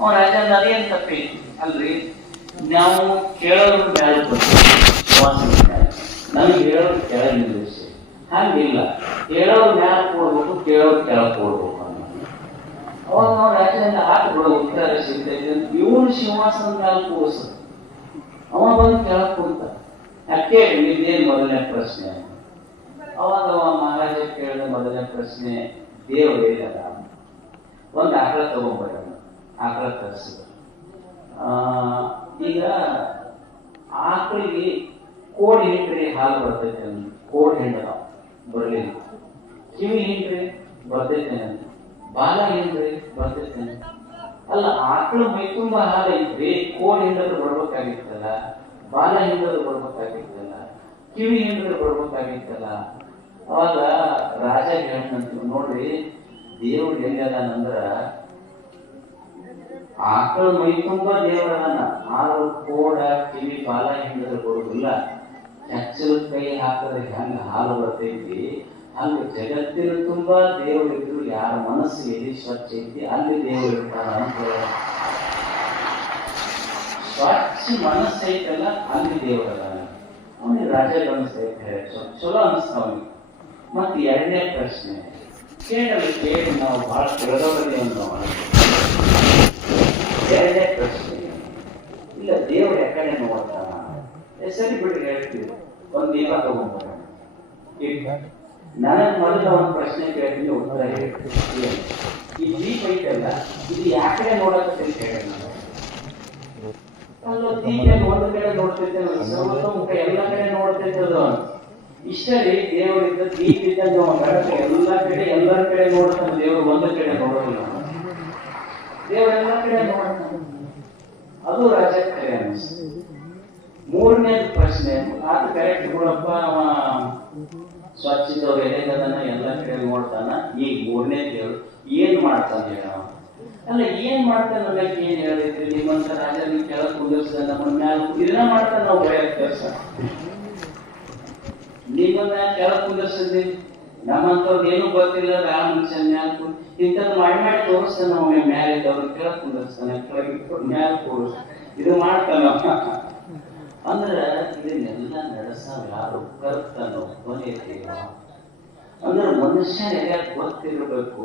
ಅವ ರಾಜ ಅದೇನು ತಪ್ಪೈತಿ ಅಲ್ರಿ, ನಾವು ಕೇಳೋರು ಮ್ಯಾಲೆ ನಮಗೆ ಹೇಳೋರು ಕೆಳಗೆ ನಿಲ್ಲಿಸಿ, ಹಂಗಿಲ್ಲ ಹೇಳೋರು ಮ್ಯಾಲೆ ಕೊಡ್ಬೇಕು, ಕೇಳೋರು ಕೆಳಗೆ ಕೊಡ್ಬೇಕು ಅನ್ನೋ. ಅವಾಗ ನಾವು ರಾಜನಿಂದ ಹಾಕ್ಬಿಡೋ ಉತ್ತರ ಸಿಗ್ತೈತೆ ಅಂತ ಇವನು ಸಿಂಹಾಸನ ಮ್ಯಾಲೆ ಕೂರಿಸ, ಅವ ಬಂದು ಕೆಳಗೆ ಕೊಡ್ತ. ಯಾಕೆ ನಿಮ್ದೇನು ಮೊದಲನೇ ಪ್ರಶ್ನೆ? ಅವಾಗ ಅವ ಮಹಾರಾಜ ಕೇಳಿದ ಮೊದಲನೇ ಪ್ರಶ್ನೆ, ದೇವರು ಹೇಳಿದ ಒಂದು ಆಕಳ ತಗೊಂಡ್ಬರ, ಆಕಳ ತರಿಸಿದ. ಈಗ ಆಕಳಿಗೆ ಕೋಡ್ ಹಿಂಡ್ರಿ ಹಾಲು ಬರ್ತೈತೆ ಅಂತ, ಕೋಡ್ ಹಿಂಡ ಬರಲಿಲ್ಲ. ಕಿವಿ ಹಿಂಡ್ರಿ ಬರ್ತೈತೆ ಅಂತ, ಬಾಲ ಹಿಂಡ್ರಿ ಬರ್ತೈತೆ ಅಂತ. ಅಲ್ಲ, ಆಕಳು ಮೈ ತುಂಬ ಹಾಲು ಐತ್ರಿ, ಕೋಡ್ ಹಿಂಡೋದು ಬರ್ಬೇಕಾಗಿತ್ತಲ್ಲ, ಬಾಲ ಹಿಂಡೋದು ಬರ್ಬೇಕಾಗಿತ್ತಲ್ಲ, ಕಿವಿ ಹಿಂಡೋದು ಬರ್ಬೇಕಾಗಿತ್ತಲ್ಲ. ಅವಾಗ ರಾಜ ಹೇಳ್ತಂತ, ನೋಡ್ರಿ ದೇವ್ರು ಹೆಂಗದಾನಂದ್ರ ಆಕಳ ಮೈ ತುಂಬಾ ದೇವರದಾನ, ಹಾಲು ಕೋಡ ಕಿವಿ ಬಾಲ ಹಿಂಡಿದ್ರೆ ಬರುದಿಲ್ಲ. ಹೆಚ್ಚಲ ಕೈ ಹಾಕಿದ್ರೆ ಹೆಂಗ ಹಾಲು ಬರ್ತೈತಿ, ಹಂಗ ಜಗತ್ತಿನ ತುಂಬಾ ದೇವರಿದ್ರು ಯಾರ ಮನಸ್ಸು ಎಲ್ಲಿ ಸ್ವಚ್ಛ ಐತಿ ಅಲ್ಲಿ ದೇವರು ಇರ್ತಾರ ಅಂತ ಹೇಳ. ಸ್ವಚ್ಛ ಮನಸ್ಸು ಐತಲ್ಲ ಅಲ್ಲಿ ದೇವರದಾನ. ಅವನಿಗೆ ರಾಜ ಅನಿಸ್ತೈತೆ, ಚಲೋ ಅನಿಸ್ತಾವನಿಗೆ. ಮತ್ತೆ ಎರಡನೇ ಪ್ರಶ್ನೆ ಕೇಳಿ ನಾವು ಬಹಳ ತಿಳಿದವರಲ್ಲಿ ಒಂದು ಎರಡನೇ ಪ್ರಶ್ನೆ, ಇಲ್ಲ ದೇವರು ಯಾಕಡೆ ನೋಡ್ತಾನ? ಸರಿ ಬಿಡ್ರಿ ಹೇಳ್ತೀವಿ, ಒಂದು ದೀಪ ತಗೊಂಡ್ಬರೋಣ. ನನಗೆ ಮೊದಲ ಒಂದು ಪ್ರಶ್ನೆ ಕೇಳ್ತೀನಿ, ಉತ್ತರ ಹೇಳ್ತೀನಿ. ಈ ದೀಪ ಐತಲ್ಲ, ಇದು ಯಾಕಡೆ ನೋಡಕತ್ತೆ ಹೇಳಿ. ಅಲ್ಲ, ದೀಪ ಒಂದು ಕಡೆ ನೋಡ್ತೈತೆ, ಸರ್ವತೋಮುಖ ಎಲ್ಲ ಕಡೆ ನೋಡ್ತೈತೆ. ಅದು ಇಷ್ಟ ರೀ, ದೇವರಿದ್ದ ದೀಪ ಇದ್ದಂಗೆ ಎಲ್ಲ ಕಡೆ ಎಲ್ಲರ ಕಡೆ ನೋಡ್ತಾನೆ. ದೇವರು ಒಂದು ಕಡೆ ನೋಡೋದಿಲ್ಲ, ದೇವರೆಲ್ಲ ಕಡೆ ನೋಡ್ತಾನೆ. ಅದು ರಾಜ ಕರೆ ಅನಿಸ್ತು. ಮೂರನೇ ಪ್ರಶ್ನೆ, ಅದು ಕರೆಕ್ಟ್ ಬಿಡಪ್ಪ, ಅವ ಸ್ವಚ್ಛದವ್ರು ಎಲೆಗದನ ಎಲ್ಲ ಕಡೆ ನೋಡ್ತಾನ. ಈಗ ಮೂರನೇ ದೇವ್ರು ಏನ್ ಮಾಡ್ತಾನೆ ಹೇಳ. ಅಲ್ಲ, ಏನ್ ಮಾಡ್ತಾನ ಅನ್ನಕ್ಕೆ ಏನ್ ಹೇಳಿದ್ರಿ? ನಿಮ್ಮಂತ ರಾಜ ನೀವು ಕೆಳಗೆ ಕುಂದಿರ್ಸಿದ ನಮ್ಮ ಮ್ಯಾಲ ಇದನ್ನ ಮಾಡ್ತಾನೆ. ನಾವು ಭಯ ಕೆಲಸ ನಿಮ್ಮನ್ನ ಕೆಳಗೆ ಕುಂದಿರ್ಸಿದ್ವಿ, ನಮ್ಮಂತವ್ರು ಏನೂ ಗೊತ್ತಿಲ್ಲ, ಆ ಮನುಷ್ಯನ ಮ್ಯಾಲ ಇಂಥದ್ದು ಮಾಡಿ ತೋರಿಸ್ತಾನೆ. ಅವನ ಮ್ಯಾಲೆ ಇದ್ದವ್ರು ಕೆಳಗೆ ಕುಂದಿರ್ಸ್ತಾನೆ, ಕೆಳಗೆ ಮ್ಯಾಲ ಕೂರಿಸ್ತಾನೆ, ಇದು ಮಾಡ್ತಾನ. ಅಂದ್ರೆ ಇದನ್ನೆಲ್ಲ ನಡೆಸಾವ ಯಾರು? ಕರ್ತನು, ಕೊನೆ ದೇವ. ಅಂದ್ರೆ ಮನುಷ್ಯನಿಗೆ ಗೊತ್ತಿರಬೇಕು.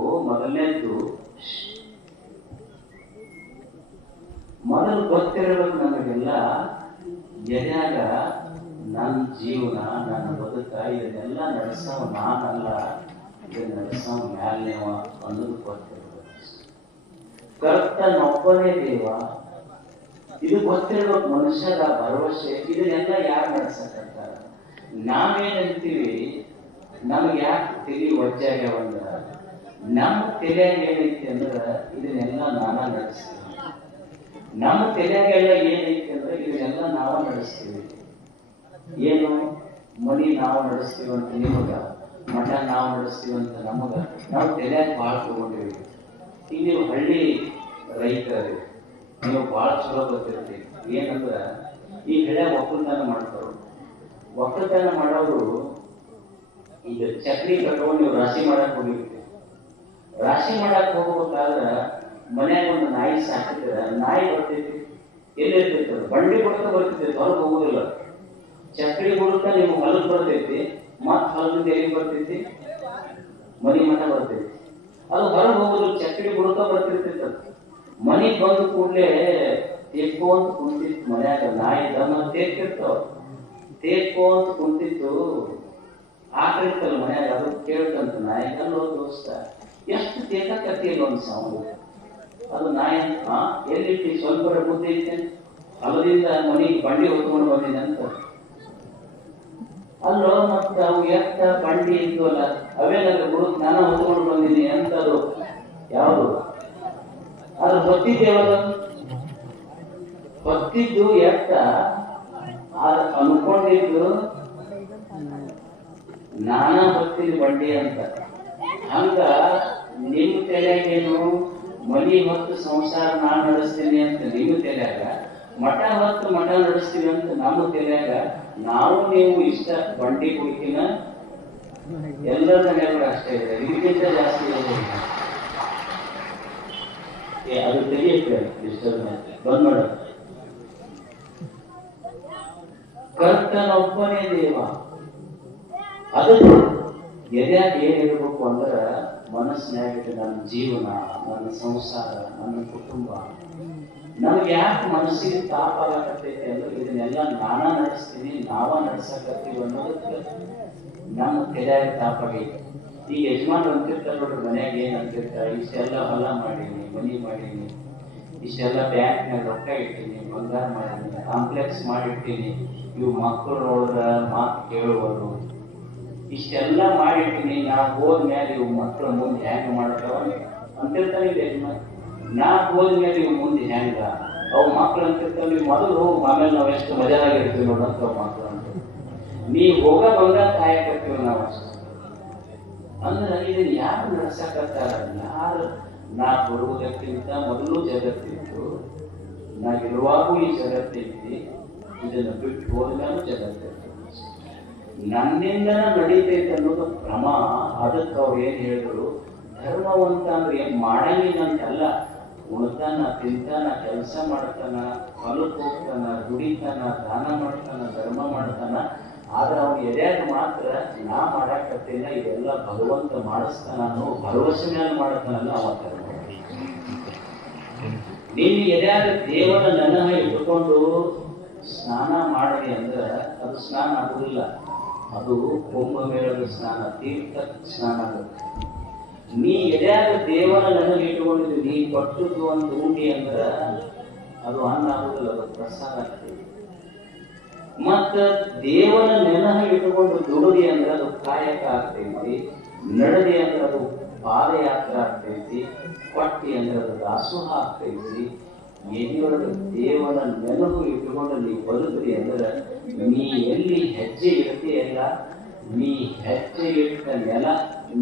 ಮೊದಲು ಗೊತ್ತಿರಬೇಕು ನಮಗೆಲ್ಲ, ಎದ್ಯಾಗ ನನ್ನ ಜೀವನ, ನನ್ನ ಬದುಕ ಇದನ್ನೆಲ್ಲ ನಡೆಸವ ನಾನಲ್ಲ, ಇದನ್ನ ನಡೆಸವ ಮ್ಯಾಲ್ನೇವ ಅನ್ನೋದು ಗೊತ್ತಿರಬೇಕು. ಕರ್ತನೊಬ್ಬನೇ ದೇವ, ಇದು ಗೊತ್ತಿರ್ಬೇಕು ಮನುಷ್ಯರ ಭರವಸೆ. ಇದನ್ನೆಲ್ಲ ಯಾರು ನಡೆಸಕಂತಾರ? ನಾವೇನಂತೀವಿ, ನಮ್ಗೆ ಯಾಕೆ ತಲೆ ಒಜ್ಜಾಗ್ಯಾವಂದ್ರ, ನಮ್ಮ ತಲೆಯಾಗ ಏನೈತಿ ಅಂದ್ರ ಇದನ್ನೆಲ್ಲ ನಾನ ನಡೆಸ್ತೀವಿ. ನಮ್ಮ ತಲೆಯಾಗೆಲ್ಲ ಏನೈತಿ ಅಂದ್ರೆ ಇದನ್ನೆಲ್ಲ ನಾವ ನಡೆಸ್ತೀವಿ. ಏನು ಮನಿ ನಾವು ನಡೆಸ್ತೀವಂತ ನಿಮಗ, ಮಠ ನಾವು ನಡೆಸ್ತೀವಂತ ನಮಗ, ನಾವು ತಲೆಯಾಗ ಭಾಳ ತಗೊಂಡಿವಿ. ಈಗ ನೀವು ಹಳ್ಳಿ ರೈತರು, ನೀವು ಭಾಳ ಚಲೋ ಗೊತ್ತಿರ್ತೀವಿ. ಏನಂದ್ರ ಈ ಹಳ್ಳಿಯಾಗ ಒಕ್ಕಲ್ತನ ಮಾಡ್ತಾರ. ಒಕ್ಕಲ್ತನ ಮಾಡೋರು ಈಗ ಚಕ್ರಿ ಕಟ್ಕೊಂಡು ನೀವು ರಾಶಿ ಮಾಡಕ್ ಹೋಗಿರ್ತೀವಿ. ರಾಶಿ ಮಾಡಕ್ ಹೋಗ್ಬೇಕಾದ್ರೆ ಮನ್ಯಾಗ ಒಂದು ನಾಯಿ ಸಾಕಿದ್ರೆ ನಾಯಿ ಬರ್ತೈತಿ, ಎಲ್ಲಿರ್ತೈತಿ? ಅದು ಬಂಡಿ ಕೊಡ್ತಾ ಬರ್ತೈತಿ, ಹೊರಗೆ ಹೋಗುದಿಲ್ಲ. ಚಕ್ರಿ ಹುಡುಕ ನೀವು ಹೊಲಕ್ಕೆ ಬರ್ತೈತಿ, ಮತ್ ಹೊಲದಿಂದ ಎಲ್ಲಿ ಬರ್ತೈತಿ? ಮನಿ ಮಠ ಬರ್ತೈತಿ. ಅದು ಹೊರಗೆ ಹೋಗುದು, ಚಕ್ರಿ ಹುಡುಕ ಬರ್ತಿರ್ತೈತಿ. ಅದು ಮನಿಗ್ ಬಂದ ಕೂಡಲೇ ತೇಕೋ ಅಂತ ಕುಂತಿತ್ತು ಮನ್ಯಾಗ. ನಾಯಿ ದಮ್ಮ ತೇಕಿರ್ತಾವ, ತೇಕೋ ಅಂತ ಕುಂತಿತ್ತು. ಆಕಳಿರ್ತಲ್ಲ ಮನ್ಯಾಗ, ಅದು ಕೇಳ್ತಂತ ನಾಯಿ, ಅಲ್ಲೋ ದೋಸ್ತ ಎಷ್ಟು ತೇಕತ್ತಿ ಒಂದು ಸೌಂಡ್. ಅದು ನಾಯಿ ಎಲ್ಲಿಟ್ಟಿ? ಸ್ವಲ್ಪ ಬುದ್ಧಿ ಐತೆ, ಹೊಲದಿಂದ ಮನಿಗೆ ಬಂಡಿ ಹೊತ್ಕೊಂಡು ಬಂದಿದೆ ಅಂತ. ಅಲ್ಲೋ ಮತ್ತೆ ಅವು ಎತ್ತ ಬಂಡಿ ಇದ್ವಲ್ಲ, ಅವೇನಾದ್ರೆ ಗುರುಕ್ ನಾನು ಹೊತ್ಕೊಂಡು ಬಂದಿನಿ ಅಂತದು ಯಾವುದು? ಅದು ಹೊತ್ತಿದ್ದೇವಲ್ಲ, ಹೊತ್ತಿದ್ದು ಎತ್ತ, ಅದು ಅನ್ಕೊಂಡಿದ್ದು ನಾನಾ ಹೊತ್ತಿದ ಬಂಡಿ ಅಂತ. ಹಂಗ ನಿಮ್ಮ ತಲೆಯಾಗೇನು ಮನಿ ಹೊತ್ತು ಸಂಸಾರ ನಾನು ನಡೆಸ್ತೀನಿ ಅಂತ ನಿಮ್ಮ ತಲೆಯಾಗ, ಮಠ ಹೊತ್ತು ಮಠ ನಡೆಸ್ತೀವಿ ಅಂತ ನಮ್ಮ ತಲೆಯಾಗ, ನಾವು ನೀವು ಇಷ್ಟ ಬಂಡಿ ಕುಡಿಕಿನ ಎಲ್ಲರ ನೆಲಗಳು ಅಷ್ಟೇ ಇದೆ, ಇದಕ್ಕಿಂತ ಜಾಸ್ತಿ ಇದೆ. ಅದು ತೆಗಿಯಕ್ಕೆ ಡಿಜಿಟಲ್ ಬಂದ್ ಮಾಡ. ಕರ್ತನೊಬ್ಬನೇ ದೇವ. ಅದು ಎದ್ಯಾಗ ಏನಿರ್ಬೇಕು ಅಂದ್ರ ಮನಸ್ಸಿನಾಗ ನನ್ನ ಜೀವನ, ನನ್ನ ಸಂಸಾರ, ನನ್ನ ಕುಟುಂಬ, ನಮ್ಗೆ ಯಾಕೆ ಮನಸ್ಸಿಗೆ ತಾಪ ಆಗತೈತೆ ಅಂದ್ರೆ ಇದನ್ನೆಲ್ಲ ನಾನಾ ನಡೆಸ್ತೀನಿ, ನಾವ ನಡ್ಸಕತ್ತೀವಿ ಅನ್ನೋದಕ್ಕೆ ನಮ್ಮ ತೆರೆಯಾಗ ತಾಪಾಗೈತೆ. ಈಗ ಯಜಮಾನ್ ಅಂತಿರ್ತಾರೆ ನೋಡ್ರಿ, ಮನ್ಯಾಗ ಏನ್ ಅಂತಿರ್ತಾರೆ, ಇಷ್ಟೆಲ್ಲ ಹೊಲ ಮಾಡೀನಿ, ಮನಿ ಮಾಡೀನಿ, ಇಷ್ಟೆಲ್ಲ ಬ್ಯಾಂಕ್ನಾಗ ರೊಕ್ಕ ಇಟ್ಟೀನಿ, ಬಂಗಾರ ಮಾಡೀನಿ, ಕಾಂಪ್ಲೆಕ್ಸ್ ಮಾಡಿರ್ತೀನಿ, ಇವು ಮಕ್ಕಳು ನೋಡಿದ್ರ ಮಾತು ಕೇಳುವರು, ಇಷ್ಟೆಲ್ಲ ಮಾಡಿರ್ತೀನಿ, ನಾವು ಹೋದ್ಮೇಲೆ ಇವು ಮಕ್ಕಳು ಮುಂದೆ ಹ್ಯಾಂಗ ಮಾಡ್ತಾವ ಅಂತಿರ್ತಾನೆ ಯಜಮಾನ್. ನಾ ಹೋದ್ಮೇಲೆ ಇವು ಮುಂದೆ ಹೆಂಗ ಅವು ಮಕ್ಳು ಅಂತಿರ್ತಾವೆ, ಮೊದಲು ಹೋಗಿ ಆಮೇಲೆ ನಾವು ಎಷ್ಟು ಮಜಾಗಿರ್ತೀವಿ ನೋಡಂತ ಮಕ್ಳು ಅಂತ. ನೀ ಹೋಗ ಬಂದ ಕಾಯಕತ್ತೀವಿ ನಾವು ಅಷ್ಟೇ. ಅಂದ್ರೆ ಇದನ್ನ ಯಾರು ನಡೆಸಕತ್ತಾರ? ಯಾರು? ನಾ ಬರುವುದಕ್ಕಿಂತ ಮೊದಲು ಜಗತ್ತಿತ್ತು, ನಾ ಇರುವಾಗೂ ಈ ಜಗತ್ತೈತಿ, ಇದನ್ನು ಬಿಟ್ಟು ಹೋದ್ಮೇಲೂ ಜಗತ್ತೈತಿ, ನನ್ನಿಂದ ನಡೀತೈತೆ ಅನ್ನೋದು ಭ್ರಮ. ಅದಕ್ಕೆ ಅವ್ರು ಏನ್ ಹೇಳಿದ್ರು, ಧರ್ಮವಂತ ಅಂದ್ರೆ ಏನ್ ಮಾಡಂಗಿಲ್ಲ ಅಂತಲ್ಲ, ಉಣ್ತಾನ, ತಿಂತಾನ, ಕೆಲಸ ಮಾಡ್ತಾನ, ಹೊಲಕ್ಕೆ ಹೋಗ್ತಾನ, ದುಡಿತಾನ, ದಾನ ಮಾಡ್ತಾನ, ಧರ್ಮ ಮಾಡ್ತಾನ. ಆದ್ರೆ ಅವ್ನು ಎದ್ಯಾಗ ಮಾತ್ರ ನಾ ಮಾಡಾಕತ್ತಿಲ್ಲ, ಇದೆಲ್ಲ ಭಗವಂತ ಮಾಡಿಸ್ತಾನ ಅನ್ನೋ ಭರವಸೆ ಮೇಲೆ ಮಾಡ್ತಾನಲ್ಲ ಅವ ಧರ್ಮ. ನೀನು ಎದ್ಯಾಗ ದೇವರ ನೆನಹ ಇಟ್ಕೊಂಡು ಸ್ನಾನ ಮಾಡಿದೆ ಅಂದ್ರೆ ಅದು ಸ್ನಾನ ಆಗುದಿಲ್ಲ, ಅದು ಕುಂಭಮೇಳದ ಸ್ನಾನ, ತೀರ್ಥ ಸ್ನಾನ ಆಗುತ್ತೆ. ನೀ ಎದ್ಯಾಗ ದೇವರ ನೆನಹ ಇಟ್ಕೊಂಡಿದ್ದು, ನೀ ಕೊಟ್ಟದ್ದು ಒಂದು ಉಂಡಿ ಅಂದ್ರ ಅದು ಅನ್ನ ಆಗುದಿಲ್ಲ, ಅದು ಪ್ರಸಾದ ಆಗ್ತದೆ. ಮತ್ತ ದೇವರ ನೆನಹ ಇಟ್ಟುಕೊಂಡು ದುಡುದಿ ಅಂದ್ರೆ ಅದು ಕಾಯಕ ಆಗ್ತೈತಿ, ನಡೆದಿ ಅಂದ್ರೆ ಅದು ಪಾದಯಾತ್ರೆ ಆಗ್ತೈತಿ, ಕೊಟ್ಟಿ ಅಂದ್ರೆ ಅದು ದಾಸೋಹ ಆಗ್ತೈತಿ. ಎದಿಯೊಳಗೆ ದೇವರ ನೆನಹು ಇಟ್ಟುಕೊಂಡು ನೀ ಬದುಕ್ರಿ ಅಂದ್ರೆ ನೀ ಎಲ್ಲಿ ಹೆಜ್ಜೆ ಇರ್ತೀಯಲ್ಲ, ನೀ ಹೆಜ್ಜೆ ಇಟ್ಟ ನೆಲ,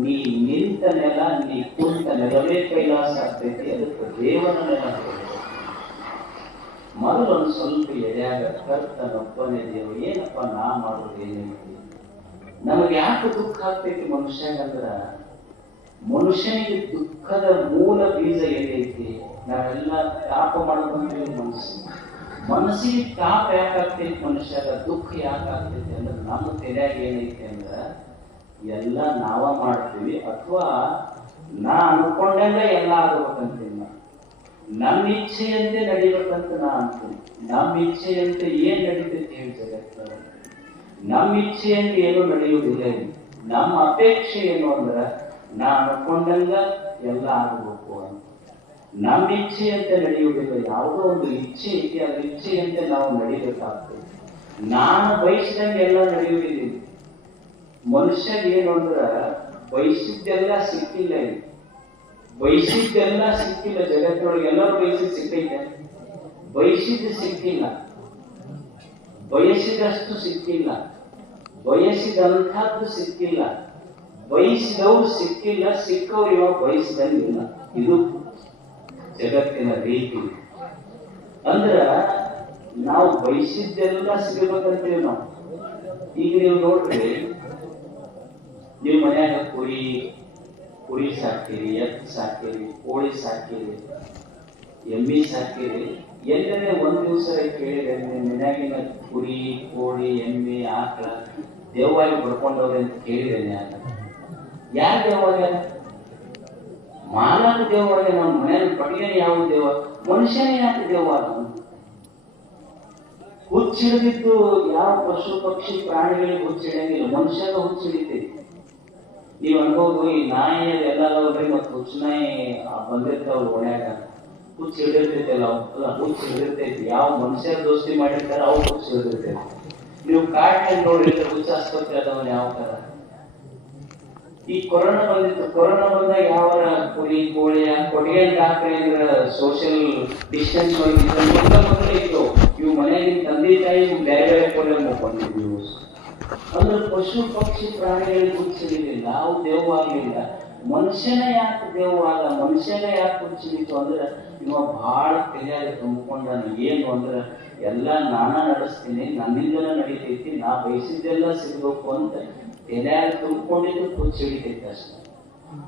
ನೀ ನಿಂತ ನೆಲ, ನೀ ಕುಂತ ನೆಲವೇ ಕೈಲಾಸ ಆಗ್ತೈತಿ. ಅದಕ್ಕೆ ದೇವರ ನೆಲ ಮೊದಲೊಂದು ಸ್ವಲ್ಪ ಎದ್ಯಾಗ ಕರ್ತನೊಬ್ಬನೇ ದೇವ. ಏನಪ್ಪ ನಾ ಮಾಡೋದು ಏನೈತಿ? ನಮಗೆ ಯಾಕೆ ದುಃಖ ಆಗ್ತೈತಿ ಮನುಷ್ಯಗಂದ್ರ, ಮನುಷ್ಯನಿಗೆ ದುಃಖದ ಮೂಲ ಬೀಜ ಏನೈತಿ? ನಾವೆಲ್ಲ ತಾಪ ಮಾಡ್ಕೊಂತೀವಿ ಮನಸ್ಸಿಗೆ ತಾಪ ಯಾಕಾಗ್ತೈತಿ? ಮನುಷ್ಯಗ ದುಃಖ ಯಾಕಾಗ್ತೈತಿ ಅಂದ್ರೆ ನಮ್ಮ ತೆರೆಯಾಗ ಏನೈತಿ ಅಂದ್ರ ಎಲ್ಲ ನಾವ ಮಾಡ್ತೀವಿ, ಅಥವಾ ನಾ ಅನ್ಕೊಂಡಂಗ ಎಲ್ಲ ಆಗ್ಬೇಕಂತೀನಿ. ನಮ್ಮ ಇಚ್ಛೆಯಂತೆ ನಡಿಬೇಕಂತ ನಾ ಅಂತೀನಿ. ನಮ್ಮ ಇಚ್ಛೆಯಂತೆ ಏನ್ ನಡೀತೈತಿ ಹೇಳಿ ಜಗತ್ತ? ನಮ್ಮ ಇಚ್ಛೆಯಂತೆ ಏನೂ ನಡೆಯುವುದಿಲ್ಲ. ನಮ್ಮ ಅಪೇಕ್ಷೆ ಏನು ಅಂದ್ರ ನಾ ಅನ್ಕೊಂಡಂಗ ಎಲ್ಲ ಆಗ್ಬೇಕು ಅಂತ. ನಮ್ಮ ಇಚ್ಛೆಯಂತೆ ನಡೆಯುವುದಿಲ್ಲ. ಯಾವುದೋ ಒಂದು ಇಚ್ಛೆ ಐತಿ, ಅದ್ರ ಇಚ್ಛೆಯಂತೆ ನಾವು ನಡಿಬೇಕಾಗ್ತದೆ. ನಾನು ಬಯಸಿದಂಗೆ ಎಲ್ಲ ನಡೆಯುವುದಿಲ್ಲ. ಮನುಷ್ಯ ಏನು ಅಂದ್ರ ಬಯಸಿದ್ದೆಲ್ಲ ಸಿಕ್ಕಿಲ್ಲ, ಬಯಸಿದ್ದೆಲ್ಲ ಸಿಕ್ಕಿಲ್ಲ. ಜಗತ್ತೊಳಗೆ ಎಲ್ಲರೂ ಬಯಸಿದ್ ಸಿಕ್ಕೈತೆ, ಬಯಸಿದ್ದು ಸಿಕ್ಕಿಲ್ಲ, ಬಯಸಿದಷ್ಟು ಸಿಕ್ಕಿಲ್ಲ, ಬಯಸಿದಂಥದ್ದು ಸಿಕ್ಕಿಲ್ಲ, ಬಯಸಿದವ್ರು ಸಿಕ್ಕಿಲ್ಲ, ಸಿಕ್ಕವ್ರು ಇವಾಗ ಬಯಸಿದಂಗಿಲ್ಲ. ಇದು ಜಗತ್ತಿನ ರೀತಿ. ಅಂದ್ರ ನಾವು ಬಯಸಿದ್ದೆಲ್ಲ ಸಿಗಬೇಕಂತೀವಿ ನಾವು. ಈಗ ನೀವು ನೋಡ್ರಿ, ನೀವು ಮನ್ಯಾಗ ಕುರಿ ಸಾಕಿರಿ, ಎತ್ತು ಸಾಕಿರಿ, ಕೋಳಿ ಸಾಕಿರಿ, ಎಮ್ಮಿ ಸಾಕಿರಿ. ಎಲ್ಲರೇ ಒಂದ್ ದಿವಸ ಕೇಳಿದ್ರೆ ನಿಮ್ಮ ಮನ್ಯಾಗಿನ ಕುರಿ, ಕೋಳಿ, ಎಮ್ಮಿ, ಆಕಳ ದೇವವಾಗಿ ಬಡ್ಕೊಂಡವ್ರೆ ಅಂತ ಕೇಳಿದ್ದೇನೆ. ಯಾರು ದೇವವಾಗ್ಯಾರ? ಮಾನವ ದೇವವಾಗ್ಯ. ನಮ್ಮ ಮನೆಯ ಪಟ್ಟಿಗೆನೆ ಯಾವ ದೇವ? ಮನುಷ್ಯನೇ ಯಾಕೆ ದೇವವಾದ? ಹುಚ್ಚಿಡಿದಿದ್ದು ಯಾವ ಪಶು ಪಕ್ಷಿ ಪ್ರಾಣಿಗಳಿಗೆ ಹುಚ್ಚಿಡಂಗಿಲ್ಲ, ಮನುಷ್ಯಗ ಹುಚ್ಚಿಡಿತೈತಿ. ನೀವು ಅನ್ಬೋದು ಈ ನಾಯಿ ಅದೆಲ್ಲವಲ್ರಿ, ಮತ್ತು ಹುಚ್ಚು ನಾಯಿ ಬಂದಿರ್ತಾವ ಓಣ್ಯಾಗ, ಹುಚ್ಚು ಹಿಡಿದಿರ್ತೈತಲ್ಲ, ಹುಚ್ಚು ಹಿಡಿದಿರ್ತೈತಿ. ಯಾವ ಮನುಷ್ಯರ ದೋಸ್ತಿ ಮಾಡಿರ್ತಾರ ಅವು ಹುಚ್ಚು ಹಿಡಿದಿರ್ತೈತಿ. ನೀವು ಕಾಡಿನಲ್ಲಿ ನೋಡಿರ್ತಾರೆ ಹುಚ್ಚು ಆಸ್ಪತ್ರೆ ಅದವನ್ನ ಯಾವ ತರ. ಈ ಕೊರೋನಾ ಬಂದಿತ್ತು, ಕೊರೋನಾ ಬಂದಾಗ ಯಾವ ಕುರಿ, ಕೋಳಿ, ಕೊಟ್ಟಿಗೆ ಅಂತ ಹಾಕ್ರಿ ಅಂದ್ರೆ ಸೋಷಿಯಲ್ ಡಿಸ್ಟೆನ್ಸ್ ಇತ್ತು. ಇವು ಮನೆಯಾಗಿನ ತಂದೆ ತಾಯಿ ಬೇರೆ ಬೇರೆ ಕೊಲೆ ಮಾಡ್ಕೊಂಡಿದ್ವಿ. ಅಂದ್ರೆ ಪಶು ಪಕ್ಷಿ ಪ್ರಾಣಿಗಳಿಗೆ ಹುಚ್ಚಿಡಿಲಿಲ್ಲ, ಅವು ದೇವವಾಗಲಿಲ್ಲ. ಮನುಷ್ಯನ ಯಾಕೆ ದೇವವಾದ? ಮನುಷ್ಯನ ಯಾಕೆ ಹುಚ್ಚಿಡಿತು ಅಂದ್ರೆ ಇವ ಬಹಳ ತಲೆಯಾಗಿ ತುಂಬಿಕೊಂಡಾನ. ಏನು ಅಂದ್ರೆ ಎಲ್ಲ ನಾನ ನಡೆಸ್ತೀನಿ, ನನ್ನಿಂದನ ನಡೀತೈತಿ, ನಾ ಬಯಸಿದ್ದೆಲ್ಲ ಸಿಗ್ಬೇಕು ಅಂತ ತಲೆಯಾಗಿ ತುಂಬಿಕೊಂಡಿದ್ದು ಹುಚ್ಚಿಡಿತೈತಿ ಅಷ್ಟೆ.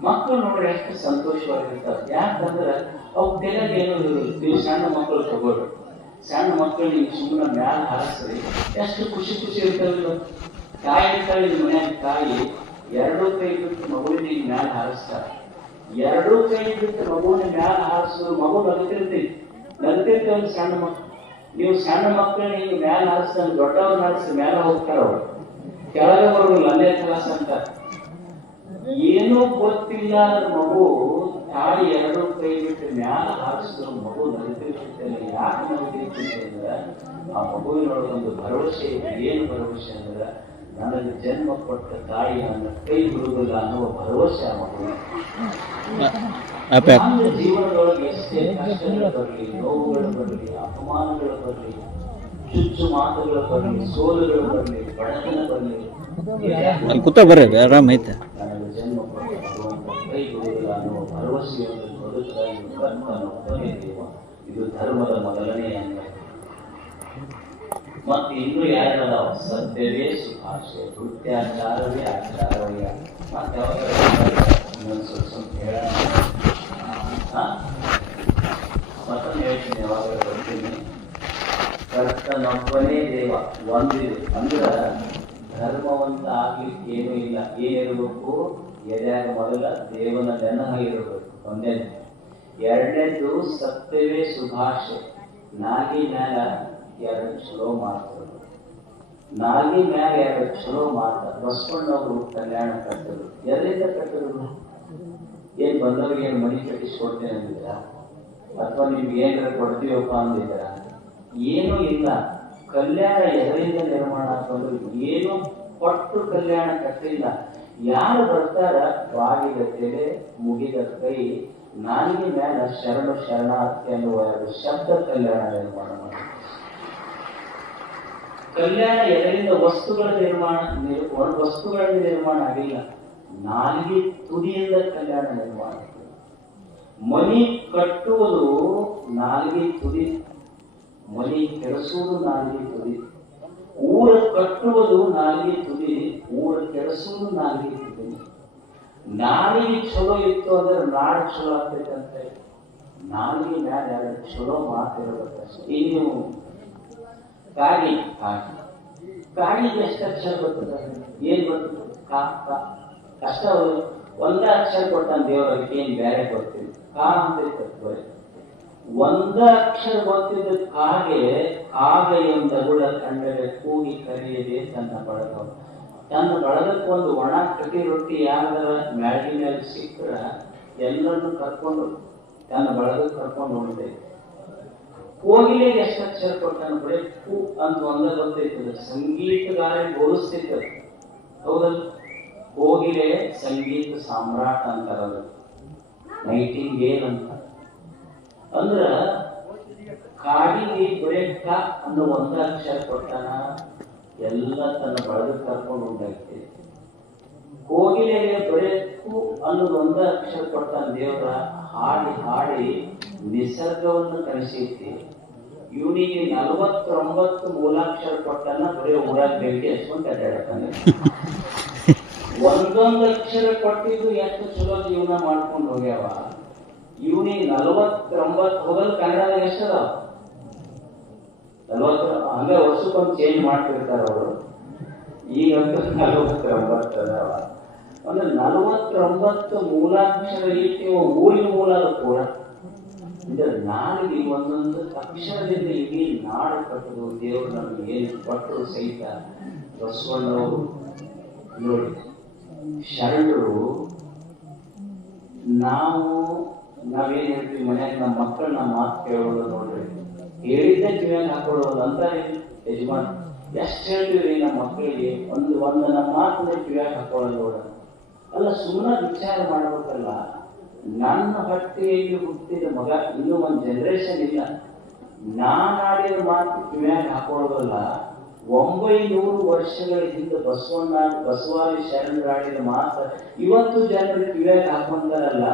ಮಕ್ಕಳು ನೋಡ್ರಿ ಎಷ್ಟು ಸಂತೋಷವಾಗಿರ್ತಾರೆ. ಯಾಕಂದ್ರೆ ಅವು ತೆಲೆಗೆ ಏನೋ ನೀವು ಸಣ್ಣ ಮಕ್ಕಳು ತಗೋರು, ಸಣ್ಣ ಮಕ್ಕಳು ನೀವು ಸುಮ್ಮನೆ ಮ್ಯಾಲ ಹಾರಿಸ್ರಿ ಎಷ್ಟು ಖುಷಿ ಇರ್ತಾವಿಲ್ಲ. ತಾಯಿ ಇರ್ತಾವೆ ನಿಮ್ಮ ಮನ್ಯಾಗ, ತಾಯಿ ಎರಡೂ ಕೈ ಬಿಟ್ಟು ಮಗುವಿನ ಈಗ ಮ್ಯಾಲ ಹಾರಿಸ್ತಾರೆ. ಎರಡೂ ಕೈ ಬಿಟ್ಟು ಮಗುವಿನ ಮ್ಯಾಲ ಹಾರಿಸಿದ್ರು ಮಗು ನಗತಿರ್ತೇವೆ ಒಂದು ಸಣ್ಣ ಮಕ್ಕಳು. ನೀವು ಸಣ್ಣ ಮಕ್ಕಳನ್ನ ಈಗ ಮ್ಯಾಲ ಹಾರಿಸ್ತಾರೆ, ದೊಡ್ಡವ್ರನ್ನ ಹಾರಿಸಿ ಮ್ಯಾಲ ಹೋಗ್ತಾರ ಅವರು, ಕೆಳಗೆ ಬರೋದಿಲ್ಲ, ಅಲ್ಲೇ ಕೆಲಸ ಅಂತ. ಏನೂ ಗೊತ್ತಿಲ್ಲ ಮಗು ತಾಯಿ ಎರಡೂ ಕೈ ಬಿಟ್ಟು ಮ್ಯಾಲ ಹಾರಿಸಿದ್ರು ಮಗು ನಗತಿರ್ತೇನೆ. ಯಾಕೆ ನಗತಿರ್ತೈತೆ ಅಂದ್ರೆ ಆ ಮಗುವಿನೊಳಗೊಂದು ಭರವಸೆ ಇದೆ. ಏನು ಭರವಸೆ ಅಂದ್ರೆ ನನಗೆ ಜನ್ಮ ಕೊಟ್ಟ ತಾಯಿ ನನ್ನ ಕೈ ಬಿಡುವುದಿಲ್ಲ ಅನ್ನುವ ಭರವಸೆ ಆ ಮಗು. ಜೀವನದೊಳಗೆ ಎಷ್ಟೇ ಕಷ್ಟಗಳು ಬರಲಿ, ನೋವುಗಳು ಬರಲಿ, ಅಪಮಾನಗಳು ಬರಲಿ, ಚುಚ್ಚು ಮಾತುಗಳು ಬರಲಿ, ಸೋಲುಗಳು ಬರಲಿ, ಬಡತನ ಬರಲಿ, ನನಗೆ ಜನ್ಮ ಕೊಟ್ಟ ಭಗವಂತ ಕೈ ಬಿಡುವುದಿಲ್ಲ ಅನ್ನುವ ಭರವಸೆಯನ್ನು ಬದುಕಾಗಿ ದೇವ. ಇದು ಧರ್ಮದ ಮೊದಲನೇ ಅಂಗ. ಮತ್ತೆ ಇನ್ನೂ ಯಾರದಾವ? ಸತ್ಯವೇ ಸುಭಾಷೆ, ಕೃತ್ಯಾಚಾರವೇ ಆಚಾರವೇ. ಮತ್ತೆ ಇನ್ನೊಂದು ಸ್ವಲ್ಪ ಹೇಳೋಣ, ಮತ್ತೊಂದು ಹೇಳ್ತೀನಿ, ಯಾವಾಗ ಬರ್ತೀನಿ. ಕರ್ತನೊಬ್ಬನೇ ದೇವ ಒಂದಿದೆ ಅಂದ್ರೆ ಧರ್ಮವಂತ ಆಗ್ಲಿಕ್ಕೆ ಏನೂ ಇಲ್ಲ. ಏನಿರಬೇಕು? ಎದ್ಯಾಗ ಮೊದಲ ದೇವನ ನೆನಹ ಇರಬೇಕು, ಒಂದೇದು. ಎರಡನೇದು ಸತ್ಯವೇ ಸುಭಾಷೆ, ನಾಗಿ ಮ್ಯಾಲ ಎರಡು ಚಲೋ ಮಾತಾಡೋದು, ನಾಗಿ ಮ್ಯಾಲ ಎರಡು ಚಲೋ ಮಾತಾಡ. ಬಸವಣ್ಣವರು ಕಲ್ಯಾಣ ಕಟ್ಟರು, ಎಲ್ಲಿಂದ ಕಟ್ಟರು? ಏನ್ ಬಂದವ್ರಿಗೆ ಏನು ಮನೆ ಕಟ್ಟಿಸ್ಕೊಡ್ತೇನೆ ಅಂದಿದ್ರ, ಅಥವಾ ನಿಮ್ಗೆ ಏನಾರ ಕೊಡ್ತೀವಪ್ಪ ಅಂದಿದ್ರ? ಏನೂ ಇಲ್ಲ. ಕಲ್ಯಾಣ ಎದರಿಂದ ನಿರ್ಮಾಣ ಆಗ್ತಂದ್ರೆ ಏನು ಕೊಟ್ಟು ಕಲ್ಯಾಣ ಕಟ್ಟಿಲ್ಲ. ಯಾರು ಬರ್ತಾರ ಬಾಗಿದ ತೆಲೆ ಮುಗಿದ ಕೈ ನಾಲಿಗೆ ಮ್ಯಾಲ ಶರಣ ಶರಣಾರ್ಥಿ ಅನ್ನುವ ಎರಡು ಶಬ್ದ ಕಲ್ಯಾಣ ನಿರ್ಮಾಣ ಮಾಡಿ. ಕಲ್ಯಾಣ ಎದರಿಂದ ವಸ್ತುಗಳ ವಸ್ತುಗಳಲ್ಲಿ ನಿರ್ಮಾಣ ಆಗಿಲ್ಲ, ನಾಲಿಗೆ ತುದಿಯಿಂದ ಕಲ್ಯಾಣ ನಿರ್ಮಾಣ. ಮನಿ ಕಟ್ಟುವುದು ನಾಲಿಗೆ ತುದಿ, ಮನಿ ಕೆಡಿಸುವುದು ನಾಲಿಗೆ ತುದಿ. ಊರ ಕಟ್ಟುವುದು ನಾಲಿಗೆ ತುದಿ, ಊರ ಕೆಡಿಸುವುದು ನಾಲಿಗೆ ತುದಿ. ನಾಲಿಗೆ ಚಲೋ ಇತ್ತು ಅಂದ್ರೆ ನಾಡು ಚಲೋ ಆಗ್ತೈತಂತೆ. ನಾಲಿಗೆ ಮ್ಯಾಲ ಎರಡು ಚಲೋ ಮಾತಿರ್ಬೇಕಷ್ಟೇ. ಇನ್ನು ಕಾಡಿಗೆ ಎಷ್ಟು ಅಕ್ಷರ ಬರ್ತದೆ? ಏನ್ ಬರ್ತದೆ? ಕಷ್ಟ ಒಂದ ಅಕ್ಷರ ಕೊಟ್ಟಾನ ದೇವರಿಗೆ, ಏನ್ ಬೇರೆ ಗೊತ್ತಿಲ್ಲ. ಅಂತ ಒಂದ ಅಕ್ಷರ ಗೊತ್ತಿದ್ದ ಕಾಗ ಎಂದಗುಳ ಕಂಡರೆ ಕೂಗಿ ಕರೆಯದೆ ತನ್ನ ಬಳಗ. ತನ್ನ ಬಳಗಕ್ಕೆ ಒಂದು ಒಣ ಕಟ್ಟಿ ರೊಟ್ಟಿ ಯಾವ್ದಾರ ಮ್ಯಾಗಿ ಮೇಲೆ ಸಿಕ್ಕರ ಎಲ್ಲರನ್ನು ಕರ್ಕೊಂಡು ತನ್ನ ಬಳಗಕ್ಕೆ ಕರ್ಕೊಂಡು ಹೊಂಟೈತೆ. ಕೋಗಿಲೆಗೆ ಎಷ್ಟು ಅಕ್ಷರ ಕೊಟ್ಟಾನ? ಬರೀ ಕೂ ಅಂತ ಒಂದ ಗೊತ್ತೈತದ. ಸಂಗೀತಗಾರರಿಗೆ ಹೋಲಿಸ್ತಿರ್ತದೆ, ಹೌದಲ್ಲ? ಕೋಗಿಲೆ ಸಂಗೀತ ಸಾಮ್ರಾಟ ಅಂತಾರದು, ನೈಟಿಂಗೇಲ್ ಅಂತ. ಅಂದ್ರ ಕಾಡಿಗೆ ಬರೇ ಕ ಅನ್ನೋ ಒಂದ ಅಕ್ಷರ ಕೊಟ್ಟಾನ, ಎಲ್ಲ ತನ್ನ ಬಳಗ ಕರ್ಕೊಂಡು ಉಂಟಾಗ್ತೈತಿ. ಕೋಗಿಲೆಗೆ ಬರೇ ಕು ಅನ್ನೋದು ಒಂದ ಅಕ್ಷರ ಕೊಟ್ಟಾನ ದೇವರ, ಹಾಡಿ ಹಾಡಿ ನಿಸರ್ಗವನ್ನು ಕಲಿಸೈತಿ. ಇವನಿಗೆ 49 ಮೂಲಾಕ್ಷರ ಕೊಟ್ಟಾನ, ಬರೀ ಊರಾಗ ಬೆಂಕಿ ಹಚ್ಕೊಂಡು ಅಡ್ಡಾಡ್ತಾನೆ. ಒಂದೊಂದು ಅಕ್ಷರ ಕೊಟ್ಟಿದ್ದು ಎಷ್ಟು ಚಲೋ ಜೀವನ ಮಾಡ್ಕೊಂಡು ಹೋಗ್ಯಾವ. ಇವನಿಗೆ 49 ಹೋಗಲ್. ಕನ್ನಡದಾಗ ಎಷ್ಟದಾವ? 40. ಹಂಗೆ ವರ್ಷಕ್ಕೊಂದು ಚೇಂಜ್ ಮಾಡ್ತಿರ್ತಾರ ಅವರು. ಈಗಂತೂ 49 ಅದಾವ. ಅಂದ್ರೆ 49 ಮೂಲಾಕ್ಷರ ಇಟ್ಟು ಊರಿನ ಮೂಲ ಕೂಡ. ಅಂದ್ರೆ ನಾಡಿಗೆ ಒಂದೊಂದು ಅಕ್ಷರದಿಂದ ಇಡೀ ನಾಡು ಕಟ್ಟುವುದು. ದೇವರು ನಮ್ಗೆ ಏನು ಕೊಟ್ಟರು ಸಹಿತ ಬಸವಣ್ಣವರು ನೋಡಿ, ಶರಣರು. ನಾವೇನ್ ಹೇಳ್ತೀವಿ ಮನ್ಯಾಗ, ನಮ್ಮ ಮಕ್ಕಳನ್ನ ಮಾತು ಕೇಳೋದು ನೋಡ್ರಿ, ಹೇಳಿದ್ದೆ ಕಿವ್ಯಾಗ ಹಾಕೊಳ್ಳೋದು ಅಂತ ಯಜಮಾನ್. ಎಷ್ಟು ಹೇಳ್ತೀವಿ ನಮ್ಮ ಮಕ್ಕಳಿಗೆ, ಒಂದು ನಮ್ಮ ಮಾತನ್ನ ಕಿವ್ಯಾಗ ಹಾಕೊಳ್ಳೋದು ನೋಡ. ಅಲ್ಲ, ಸುಮ್ಮನೆ ವಿಚಾರ ಮಾಡ್ಬೇಕಲ್ಲ. ನನ್ನ ಹೊಟ್ಟೆಯಲ್ಲಿ ಹುಟ್ಟಿದ ಮಗ, ಇನ್ನೂ ಒಂದು ಜನರೇಷನ್ ಇಲ್ಲ, ನಾನು ಆಡಿದ ಮಾತು ಕಿವ್ಯಾಗ ಹಾಕೊಳ್ಳೋದಲ್ಲ. 900 ವರ್ಷಗಳ ಹಿಂದೆ ಬಸವಾದಿ ಶರಣರಾಡಿದ ಮಾತು ಇವತ್ತು ಜನರು ಕಿವ್ಯಾಗ ಹಾಕೊಂತಾರಲ್ಲ.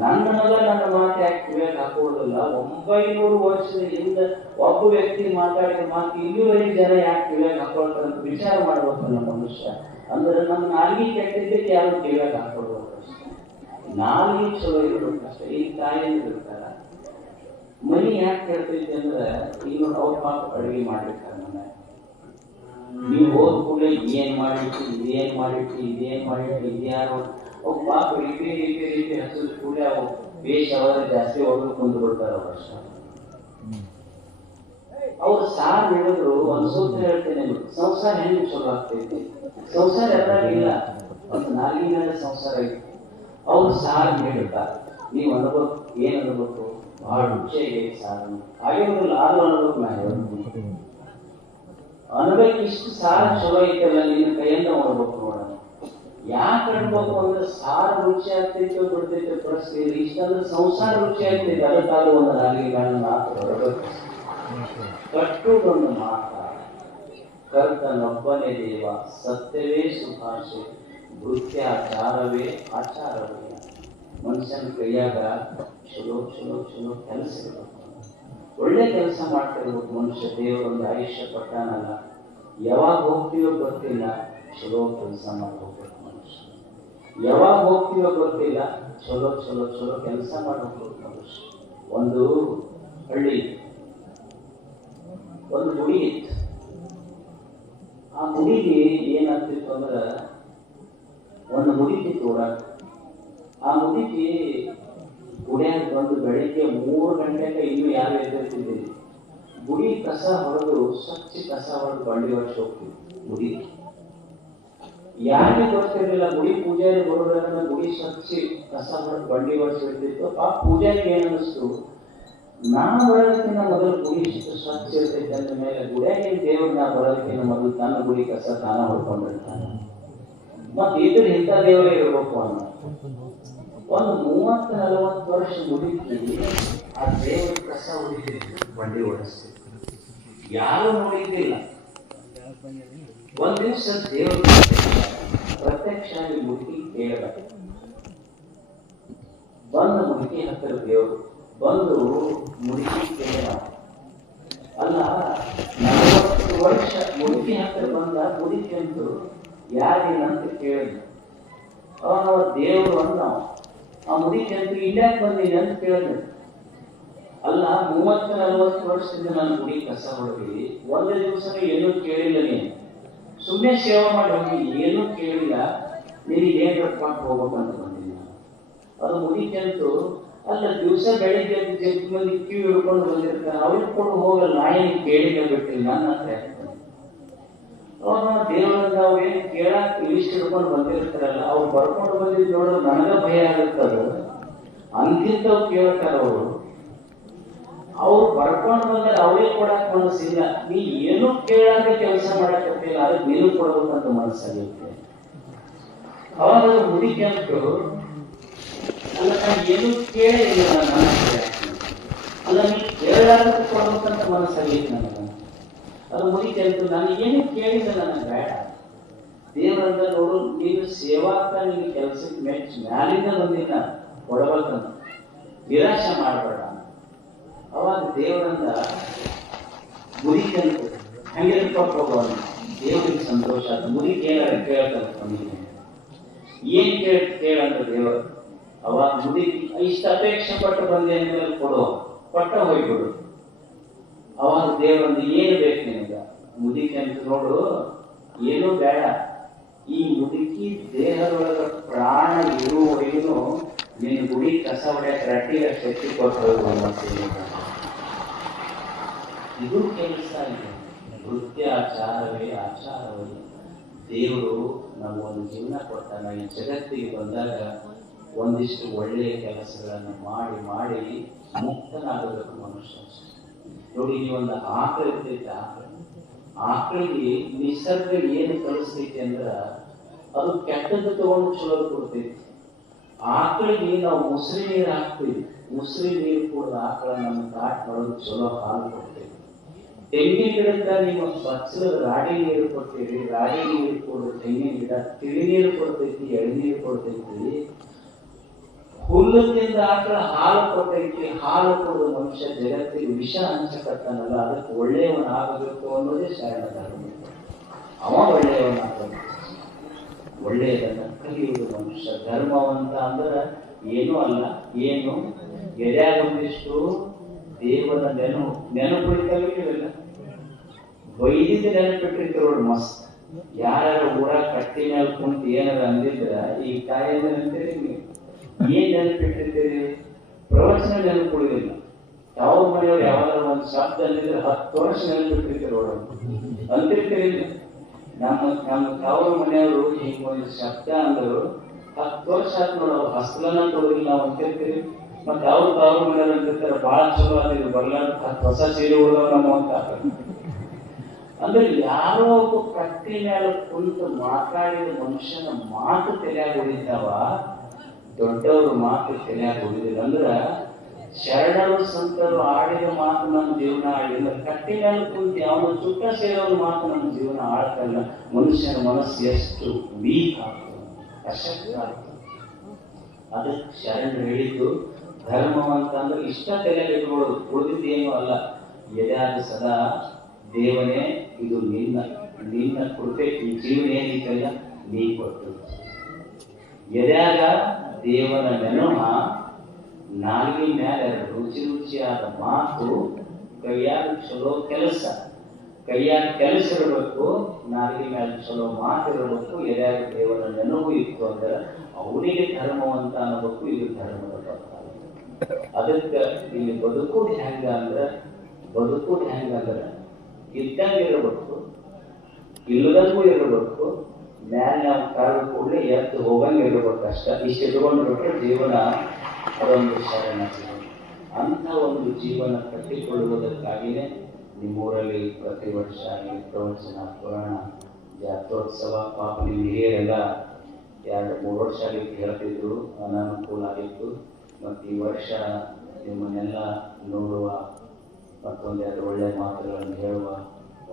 ನನ್ನ ಮಗ ನನ್ನ ಮಾತು ಯಾಕೆ ಕಿವ್ಯಾಗ ಹಾಕೊಳ್ಳೋದಿಲ್ಲ? 900 ವರ್ಷದ ಹಿಂದೆ ಒಬ್ಬ ವ್ಯಕ್ತಿ ಮಾತಾಡಿದ ಮಾತು ಇಲ್ಲಿವರೆಗೆ ಜನ ಯಾಕೆ ಕಿವ್ಯಾಗ ಹಾಕೊಳ್ತಾರೆ ಅಂತ ವಿಚಾರ ಮಾಡ್ಬೇಕಲ್ಲ ಮನುಷ್ಯ. ಅಂದ್ರೆ ನಮ್ಮ ನಾಲ್ಗಿ ಕೆಟ್ಟಿದ್ದಕ್ಕೆ ಯಾರು ಕಿವ್ಯಾಗ ಹಾಕೊಳ್ಬೇಕು. ನಾಲ್ಗೆ ಚಲೋ ಇರ್ಬೇಕಷ್ಟೇ. ಈ ತಾಯಿಯಂದ್ರು ಇರ್ತಾರ, ಮನಿ ಯಾಕೆ ಕೇಳ್ತೈತಿ ಅಂದ್ರೆ ಈಗ ಅವ್ರ ಪಾಪ ಅಡುಗೆ ಮಾಡಿರ್ತಾರೆ ಮನೆ. ನೀವು ಹೋದ ಕೂಡಲೇ ಏನ್ ಮಾಡಿಟ್ಟು ಇದೇನ್ ಮಾಡಿಟ್ಟು ಇದೇನ್ ಮಾಡಿಟ್ಟು ಇದ್ಯಾರು ಅವ್ ಪಾಪ ರೀತಿ ಹಸಿದ ಕೂಡಲೇ ಅವು ವೇಷ ಅವರ ಜಾಸ್ತಿ ಹೊಡೆದು ಕುಂದು ಬಿಡ್ತಾರ. ವರ್ಷ ಅವ್ರು ಸಾರ್ ಹೇಳಿದ್ರು ಒಂದು ಸೂತ್ರ ಹೇಳ್ತೇನೆ, ಸಂಸಾರ ಹೆಂಗ್ ಚಲೋ ಆಗ್ತೈತಿ. ಸಂಸಾರ ಎಲ್ಲಾಗಿಲ್ಲ, ಒಂದು ನಾಲ್ಗಿ ಮೇಲೆ ಸಂಸಾರ ಐತಿ. ಅವ್ರು ಸಾರ್ ಹೇಳಿರ್ತಾರೆ, ನೀವು ಅನ್ಬೇಕು. ಏನ್ ಅನ್ಬೇಕು? ಬಹಳ ರುಚಿಯಾಗಿ ಸಾರು ಆಗಿರೋದಿಲ್ಲ, ಆದ್ರೂ ಅನ್ಬೇಕು. ನಾ ಹೇಳ್ಬೇಕು ಅನ್ಬೇಕು, ಇಷ್ಟು ಸಾರು ಚಲೋ ಐತಲ್ಲ ನಿನ್ನ ಕೈಯಿಂದ ಮಾಡ್ಬೇಕು ನೋಡೋಣ. ಯಾಕೆ ಅನ್ಬೇಕು ಅಂದ್ರೆ ಸಾರು ರುಚಿ ಆಗ್ತೈತೆ ಬಿಡ್ತೈತೆ ಪ್ರಶ್ನೆ ಇಲ್ಲ. ಇಷ್ಟಂದ್ರೆ ಸಂಸಾರ ರುಚಿ ಆಗ್ತೈತೆ. ಅದಕ್ಕಾದ್ರೂ ಒಂದು ನಾಲ್ಗೆ ಮಾತು ಹೊರಬೇಕು. ಕಟ್ಟುಗೊಂದು ಮಾತ ಕರ್ತನೊಬ್ಬನೇ ದೇವ, ಸತ್ಯವೇ ಸುಭಾಷೆ, ಭೃತ್ಯಾಚಾರವೇ ಆಚಾರವೇ. ಮನುಷ್ಯನ ಕೈಯಾಗ ಚಲೋ ಚಲೋ ಚಲೋ ಕೆಲಸ ಇರಬೇಕು, ಒಳ್ಳೆ ಕೆಲಸ ಮಾಡ್ತಿರ್ಬೇಕು. ಮನುಷ್ಯ ದೇವರೊಂದು ಆಯುಷ್ಯ ಪಟ್ಟಾನಲ್ಲ, ಯಾವಾಗ ಹೋಗ್ತೀವೋ ಗೊತ್ತಿಲ್ಲ, ಚಲೋ ಕೆಲಸ ಮಾಡ್ಕೋಬೇಕು. ಮನುಷ್ಯ ಯಾವಾಗ ಹೋಗ್ತೀವೋ ಗೊತ್ತಿಲ್ಲ, ಚಲೋ ಚಲೋ ಚಲೋ ಕೆಲಸ ಮಾಡ್ಕೋಬೇಕು ಮನುಷ್ಯ. ಒಂದು ಹಳ್ಳಿ ಒಂದು ಗುಡಿ ಇತ್ತು. ಆ ಗುಡಿಗೆ ಏನಾಗ್ತಿತ್ತು ಅಂದ್ರೆ ಒಂದು ಮುದುಕಿ ಓಡಾಟ. ಆ ಮುದುಕಿ ಗುಡಿಯಾಗ ಬಂದು ಬೆಳಿಗ್ಗೆ 3 ಗಂಟೆಗೆ ಇನ್ನೂ ಯಾರು ಎದ್ದಿರ್ತಿದ್ದೀರಿ, ಗುಡಿ ಕಸ ಹೊಡೆದು ಸ್ವಚ್ಛ ಕಸ ಹೊಡೆದು ಬಂಡಿ ವರ್ಷ ಹೋಗ್ತೀವಿ. ಗುಡಿ ಯಾರಿಗೆ ಗೊತ್ತಿರಲಿಲ್ಲ, ಗುಡಿ ಪೂಜಾರಿ ಬರೋದ್ರಿಂದ ಗುಡಿ ಸ್ವಚ್ಛ ಕಸ ಹೊಡೆದು ಬಂಡಿ ವರ್ಷ ಇರ್ತಿತ್ತು. ಆ ಪೂಜಾರಿಗೆ ಏನನ್ನಿಸ್ತು, ನಾ ಬರೋದಕ್ಕಿಂತ ಮೊದಲು ಗುಡಿ ಇಷ್ಟು ಸ್ವಚ್ಛ ಇರ್ತೈತೆ ಅಂದ ಮೇಲೆ ಗುಡಿಯಾಗ ದೇವ್ರು ನಾ ಬರೋದಕ್ಕಿಂತ ಮೊದಲು ತನ್ನ ಗುಡಿ ಕಸ ತಾನ ಹೊಡ್ಕೊಂಡಿರ್ತಾನೆ. ಮತ್ತೆ ಇದ್ರ ಇಂಥ ದೇವರೇ ಇರ್ಬೇಕು ಅನ್ನೋ ಒಂದು 30-40 ವರ್ಷ ಮುದುಕಿ ಆ ದೇವರ ಕಸ ಹೊಡಿತಿತ್ತು, ಬಂಡಿ ಓಡಿಸ್ತಿತ್ತು. ಯಾರು ನೋಡಿದ್ದಿಲ್ಲ. ಒಂದ್ ದಿವಸ ದೇವರು ಪ್ರತ್ಯಕ್ಷ ಮುದುಕಿ ಕೇಳ ಬಂದ ಮುದುಕಿ ಹತ್ತಿರ ದೇವರು ಬಂದು ಮುದುಕಿ ಕೇಳ. ಅಲ್ಲ 40 ವರ್ಷ ಮುದುಕಿ ಹತ್ತಿರ ಬಂದ ಮುದುಕಿ ಅಂತೂ ಯಾರೇನಂತ ಕೇಳಿದ. ಅವ ದೇವರು ಅಂದ, ಆ ಮುದುಕಿ ಅಂತೂ ಇಲ್ಲಾಕ್ ಬಂದೀನಿ ಅಂತ ಕೇಳಿದ. ಅಲ್ಲ 30-40 ವರ್ಷದಿಂದ ನಾನು ಗುಡಿ ಕಸ ಹೊಡೆದಿ, ಒಂದು ದಿವಸ ಏನೂ ಕೇಳಿಲ್ಲ, ನೀನು ಸುಮ್ಮನೆ ಸೇವೆ ಮಾಡಿ ಹೋಗಿ ಏನೂ ಕೇಳಿಲ್ಲ, ನಿನಗೆ ಏನ್ ಕೊಟ್ಟು ಹೋಗ್ಬೇಕಂತ ಬಂದಿಲ್ಲ. ಅದು ಮುದುಕಿ ಅಂತೂ ಅಲ್ಲ ದಿವಸ ಬೆಳಿಗ್ಗೆ ಜಗ್ಗಿ ಮಂದಿ ಕ್ಯೂ ಹಿಡ್ಕೊಂಡು ಬಂದಿರ್ತಾರೆ, ಅವ್ರಿಗೆ ಕೊಡು ಹೋಗಲ್ಲ, ನಾ ಏನು ಕೇಳಿಲ್ಲ ಬಿಟ್ಟಿಲ್ಲ ನನ್ನ ಹತ್ರ. ಅವಾಗ ದೇವರಿಂದ ಅವ್ರೇನು ಕೇಳಕ್ ಲಿಸ್ಟ್ ಹಿಡ್ಕೊಂಡು ಬಂದಿರ್ತಾರಲ್ಲ, ಅವ್ರು ಬರ್ಕೊಂಡು ಬಂದಿದ್ದು ನೋಡಿದ್ರೆ ನನಗ ಭಯ ಆಗುತ್ತದ. ಅಂತಿಂತವ್ ಕೇಳ್ತಾರ ಅವರು. ಅವ್ರು ಬರ್ಕೊಂಡು ಬಂದ್ರೆ ಅವ್ರಿಗೆ ಕೊಡಕ್ ಮನಸ್ಸಿಲ್ಲ, ನೀ ಏನು ಕೇಳಾಕ ಕೆಲಸ ಮಾಡಕತ್ತಿಲ್ಲ, ಅದಕ್ಕೆ ನೀನು ಕೊಡ್ಬೇಕಂತ ಮನಸ್ಸಾಗಿರುತ್ತೆ. ಅವಾಗ ಮುದುಕಿ ಅಂತೂ ಅಲ್ಲ ನಾನು ಏನು ಕೇಳಿಲ್ಲ, ಅಲ್ಲ ನೀನು ಕೇಳಾಕ ಕೊಡ್ಬೇಕಂತ ಮನಸ್ಸಾಗಿತ್ತು ನನಗೆ. ಅದು ಮುದುಕಿ ಅಂತೂ ನಾನು ಏನು ಕೇಳಿಲ್ಲ, ನನಗೆ ಬೇಡ. ದೇವರಂತ ನೋಡು, ನೀನು ಸೇವಾಕ ನಿನ್ನ ಕೆಲಸಕ್ಕೆ ಮೆಚ್ಚ ಮ್ಯಾಲಿಂದ ಬಂದಿಲ್ಲ ಕೊಡಬೇಕಂತ, ನಿರಾಶೆ ಮಾಡಬೇಡ. ಅವಾಗ ದೇವರಂದ ಮುದುಕಿ ಅಂತ ಹಂಗೆ ಹೋಗೋಣ, ದೇವರಿಗೆ ಸಂತೋಷ ಆಯ್ತು. ಮುದುಕಿ ಏನಾರ ಕೇಳ್ತಾನೆ, ಏನ್ ಕೇಳಂತ ದೇವರು. ಅವಾಗ ಮುದುಕಿ ಇಷ್ಟ ಅಪೇಕ್ಷೆ ಪಟ್ಟು ಬಂದೆ ಅಂದ್ರೆ ಕೊಡು, ಕೊಟ್ಟ ಹೋಗ್ಬಿಡು. ಅವಾಗ ದೇವರಂದು ಏನು ಬೇಕು ನಿನಗ? ಮುದುಕಿ ಅಂತ ನೋಡು, ಏನೂ ಬೇಡ, ಈ ಮುದುಕಿ ದೇಹದೊಳಗ ಪ್ರಾಣ ಇರುವವರೆಗೂ ನಿನ್ನ ಗುಡಿ ಕಸ ಹೊಡೆಯಕ್ಕೆ ರಟ್ಟಿಗೆ ಶಕ್ತಿ ಕೊಟ್ಟು ಇದು ಕೆಲಸ ಇದೆ. ನೃತ್ಯ ಆಚಾರವೇ ಆಚಾರವೇ. ದೇವರು ನಮಗೊಂದು ಜೀವನ ಕೊಡ್ತಾನೆ. ಈ ಜಗತ್ತಿಗೆ ಬಂದಾಗ ಒಂದಿಷ್ಟು ಒಳ್ಳೆಯ ಕೆಲಸಗಳನ್ನು ಮಾಡಿ ಮಾಡಿ ಮುಕ್ತನಾಗಬೇಕು ಮನುಷ್ಯ. ನೋಡಿ, ಈ ಒಂದು ಆಕಳ ಇರ್ತೈತೆ, ಆಕಳಿಗೆ ನಿಸರ್ಗ ಏನು ಕಲಿಸ್ತೈತಿ ಅಂದ್ರ ಅದು ಕೆಟ್ಟದ್ದು ತಗೊಂಡು ಚಲೋ ಕೊಡ್ತೈತಿ. ಆಕಳಿಗೆ ನಾವು ಮುಸ್ರಿ ನೀರು ಹಾಕ್ತೀವಿ, ಮುಸ್ರಿ ನೀರು ಕುಡಿದ ಆಕಳ ನಮ್ಮ ಕಾಟ್ ಮಾಡೋದು ಚಲೋ ಹಾಲು ಕೊಡ್ತೇವೆ. ತೆಂಗಿನ ಗಿಡಕ್ಕ ನಿಮ್ಮ ಬಚ್ಚಲ ರಾಡಿ ನೀರು ಕೊಡ್ತೀವಿ, ರಾಡಿ ನೀರು ಕೊಡೋದು ತೆಂಗಿನ ಗಿಡ ತಿಳಿ ನೀರು ಕೊಡ್ತೈತಿ, ಎಳನೀರು ಕೊಡ್ತೈತಿ. ಹುಲ್ಲು ತಿಂದ ಆಕಳ ಹಾಲು ಕೊಟ್ಟೈತಿ, ಹಾಲು ಕೊಡೋದು ಮನುಷ್ಯ ಜಗತ್ತಿಗೆ ವಿಷ ಹಂಚಕತ್ತಾನಲ್ಲ, ಅದಕ್ಕೆ ಒಳ್ಳೆಯವನಾಗಬೇಕು ಅನ್ನೋದೇ ಶರಣ ಧರ್ಮ. ಅವ ಒಳ್ಳೆಯವನಾಗಬೇಕು, ಒಳ್ಳೆಯದನ್ನ ಕಲಿಯುವುದು ಮನುಷ್ಯ. ಧರ್ಮವಂತ ಅಂದ್ರೆ ಏನೂ ಅಲ್ಲ. ಏನು ಎದ್ಯಾಗ ಒಂದಿಷ್ಟು ದೇವರ ನೆನಪಿಡ್ತಾವಿಲ್ಲ, ಬೈದಿದ್ದು ನೆನಪಿಟ್ಟಿರ್ತೀರ ನೋಡಿ ಮಸ್ತ್. ಯಾರ ಊರಾಗ ಕಟ್ಟಿ ಮೇಲೆ ಕುಂತು ಏನಾರ ಅಂದಿದ್ರ ಈ ಕಾಯಿಲೆ ಅಂತೀರಿ ನೀವು. ಏನ್ ನೆನಪಿಟ್ಟಿರ್ತೀರಿ? ಪ್ರವಚನ ನೆನಪುಳಿದಿಲ್ಲ. ಯಾವ ಮನೆಯವ್ರು ಯಾವಾಗ ಒಂದು ಶಬ್ದ ಅಂದಿದ್ರೆ 10 ವರ್ಷ ನೆನಪಿಟ್ಟಿರ್ತೀರ ಅಂತಿರ್ತೀರಿ. ನಮ್ಮ ತಾವ್ರ ಮನೆಯವರು ಈಗ ಒಂದು ಶಬ್ದ ಅಂದರು 10 ವರ್ಷ ಆತ್ ನೋಡ, ಅವ್ರು ಹಸ್ಲನ ತೋರಿಲ್ಲ ನಾವು ಅಂತಿರ್ತೀರಿ. ಮತ್ತೆ ಅವ್ರು ತಾವ್ರ ಮನೆಯವ್ರು ಅಂತಿರ್ತಾರೆ ಭಾಳ ಚಲೋ ಆದಿದ್ರು ಬರ್ಲಾರ್ದು 10 ಹೊಸ ಸೀರೆ ಉಳಿದವ್ ನಮ್ಮ ಅಂತ. ಅಂದ್ರೆ ಯಾರೋ ಒಬ್ಬ ಕಟ್ಟಿ ಮೇಲೆ ಕುಂತು ಮಾತಾಡಿದ ಮನುಷ್ಯನ ಮಾತು ತಲೆಯಾಗಿ ಉಳಿತಾವ, ದೊಡ್ಡವ್ರ ಮಾತು ತಲೆಯಾಗಿ ಉಳಿದಿಲ್ಲ. ಅಂದ್ರ ಶರಣರು ಸಂತರು ಆಡಿದ ಮಾತು ನಮ್ಮ ಜೀವನ ಆಡಿಲ್ಲ. ಕಟ್ಟಿ ಮೇಲೆ ಕುಂತು ಅವನು ಚುಕ್ಕ ಸೇರೋರ ಮಾತು ನಮ್ಮ ಜೀವನ ಆಡ್ತಲ್ಲ. ಮನುಷ್ಯನ ಮನಸ್ಸು ಎಷ್ಟು ವೀಕ್ ಆಗ್ತದೆ, ಅಶಕ್ತ ಆಗ್ತದೆ. ಅದಕ್ಕೆ ಶರಣರು ಹೇಳಿದ್ದು ಧರ್ಮವಂತ ಅಂದ್ರೆ ಇಷ್ಟ ತಲೆಯಾಗಿ ಇಟ್ಕೊಳ್ಳೋದು, ಉಳಿದಿದ್ದೇನು ಅಲ್ಲ. ಎದೆಯಾದ ಸದಾ ದೇವನೇ ಇದು ನಿನ್ನ ಕೃಪೆ, ಈ ಜೀವನ ಏನಿತ್ತಲ್ಲ ನೀ ಕೊಟ್ಟು. ಎದ್ಯಾಗ ದೇವನ ನೆನಹ, ನಾಲ್ಗಿ ಮ್ಯಾಲ ರುಚಿಯಾದ ಮಾತು, ಕೈಯಾಗ ಚಲೋ ಕೆಲಸ. ಕೈಯಾಗ ಕೆಲಸ ಇರಬೇಕು, ನಾಲ್ಗಿ ಮ್ಯಾಲ ಚಲೋ ಮಾತು ಇರಬೇಕು. ಎದ್ಯಾಗ ದೇವನ ನೆನಹು ಇತ್ತು ಅಂದ್ರೆ ಅವನಿಗೆ ಧರ್ಮವಂತ ಅನ್ನಬೇಕು. ಇದು ಧರ್ಮದ ಪಕ್ಕ. ಅದಕ್ಕೆ ಇಲ್ಲಿ ಬದುಕುದು ಹೆಂಗ ಅಂದ್ರೆ ಇದ್ದಂಗೆ ಇರಬೇಕು, ಇಲ್ಲದಂಗೂ ಇರಬೇಕು, ಮ್ಯಾಲ ನಾವು ಕಾಲ ಕೂಡಲೇ ಎದ್ದು ಹೋಗಂಗೆ ಇರಬೇಕು. ಅಷ್ಟ ಇಷ್ಟು ಇಟ್ಕೊಂಡ್ಬಿಟ್ರೆ ಜೀವನ ಅದೊಂದು ಶರಣ ಜೀವನ. ಅಂಥ ಒಂದು ಜೀವನ ಕಟ್ಟಿಕೊಳ್ಳುವುದಕ್ಕಾಗಿಯೇ ನಿಮ್ಮೂರಲ್ಲಿ ಪ್ರತಿ ವರ್ಷ ಈ ಪ್ರವಚನ, ಪುರಾಣ, ಜಾತ್ರೋತ್ಸವ, ಪಾಪ ನಿಮ್ಮ ಹಿರಿಯರೆಲ್ಲ 2-3 ವರ್ಷ ಆಗಿತ್ತು ಹೇಳ್ತಿದ್ರು, ಅನಾನುಕೂಲ ಆಗಿತ್ತು. ಮತ್ತು ಈ ವರ್ಷ ನಿಮ್ಮನ್ನೆಲ್ಲ ನೋಡುವ ಮತ್ತೊಂದೆರಡು ಒಳ್ಳೆಯ ಮಾತುಗಳನ್ನು ಹೇಳುವ